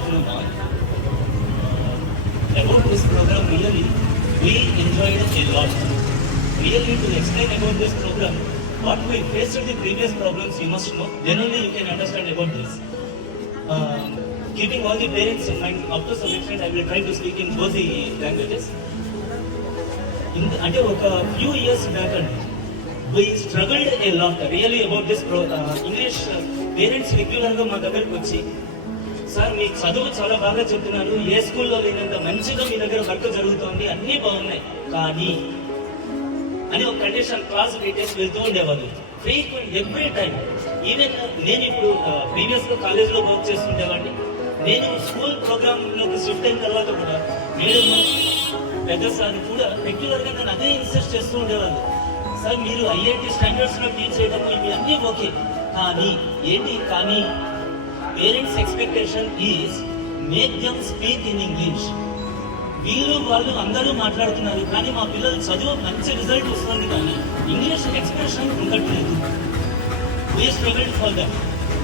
afternoon all. About this program, really, we enjoyed a lot. Really, to explain about this program, what we faced in the previous problems, you must know. Then only you can understand about this. Keeping all the parents in mind, up to some extent, I will try to speak in both the languages. Until a few years back, we struggled a lot really about this English. Parents రెగ్యులర్గా మా దగ్గరకు వచ్చి, సార్ మీ చదువు చాలా బాగా చెప్తున్నారు, ఏ స్కూల్లో లేనంత మంచిగా మీ దగ్గర వర్క్ జరుగుతోంది, అన్నీ బాగున్నాయి, కానీ అని ఒక కండిషన్ క్లాస్ డీటెయిల్స్ వెళ్తూ ఉండేవాళ్ళు ఫ్రీక్వెంట్ ఎవ్రీ టైం. ఈవెన్ నేను ఇప్పుడు ప్రీవియస్గా కాలేజ్లో వర్క్ చేస్తుండేవాడిని. నేను స్కూల్ ప్రోగ్రాంలోకి షిఫ్ట్ అయిన తర్వాత కూడా నేను పెద్ద సార్ కూడా రెగ్యులర్గా నేను అదే ఇన్సిస్ట్ చేస్తూ ఉండేవాళ్ళు, సార్ మీరు ఐఐటి స్టాండర్డ్స్లో టీచ్ చేయడం ఇవి అన్నీ ఓకే, కానీ ఏంటి కానీ parents expectation is make them speak in English. వీళ్ళు వాళ్ళు అందరూ మాట్లాడుతున్నారు, కానీ మా పిల్లలు చదువు మంచి రిజల్ట్ వస్తుంది, కానీ ఇంగ్లీష్ ఎక్స్ప్రెషన్ ఉండట్లేదు. We struggled for that.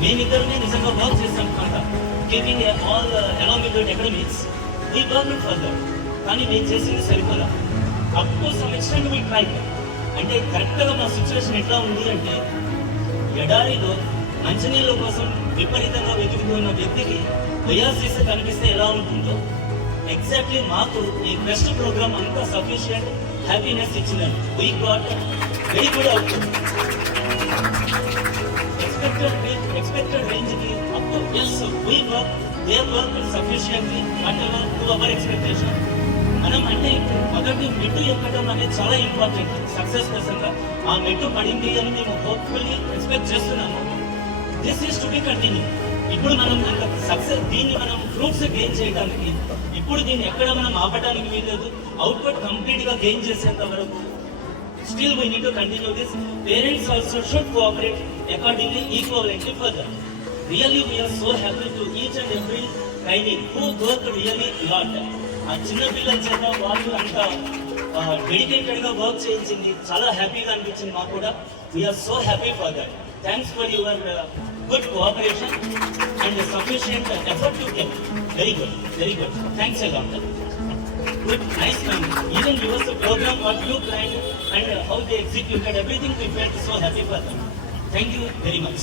మేమిద్దరినే నిజంగా వర్క్ చేస్తాం కనుక keeping all along with that academics we work for that. కానీ నేను చేసింది సరిపోదా. Up to some extent we try. అంటే కరెక్ట్గా మా సిచ్యువేషన్ ఎట్లా ఉంది అంటే, ఎడారిలో మంచినీళ్ళ కోసం విపరీతంగా వెతుకుతున్న వ్యక్తికి ఒయాసిస్ కనిపిస్తే ఎలా ఉంటుందో ఎగ్జాక్ట్లీ మాకు ఈ బెస్ట్ ప్రోగ్రామ్ అంతా సఫిషియంట్ హ్యాపీనెస్ ఇచ్చిందండి. We got very good output. Expected రేంజ్కి up to as we work they work sufficiently whatever to our expectation. మనం అంటే మొదటి మెట్టు ఎక్కడం అనేది చాలా ఇంపార్టెంట్ సక్సెస్ కోసంగా. ఆ మెట్టు పడింది అని మేము హోప్ఫుల్లీ ఎక్స్పెక్ట్ చేస్తున్నాము. This is to be continue. ఇప్పుడు మనం ఇంకా సక్సెస్ దీన్ని మనం ఫ్రూట్స్ గెయిన్ చేయడానికి, ఇప్పుడు దీన్ని ఎక్కడ మనం ఆపడానికి వీల్లేదు. అవుట్పుట్ కంప్లీట్ గా గెయిన్ చేసేంత వరకు still we need to continue this. Parents also should cooperate accordingly equivalently further. Really we're so happy to each and every training who work really lot. ఆ చిన్న పిల్లల చేత వాళ్ళు అంత డెడికేటెడ్ గా వర్క్ చేయించింది చాలా హ్యాపీగా అనిపించింది మాకు కూడా. We're so happy for that. Thanks for your good cooperation and sufficient effort to give. Very good, very good. Thanks a lot. Good, nice man. Even give us the program what you planned and how they executed everything. We felt so happy for them. Thank you very much.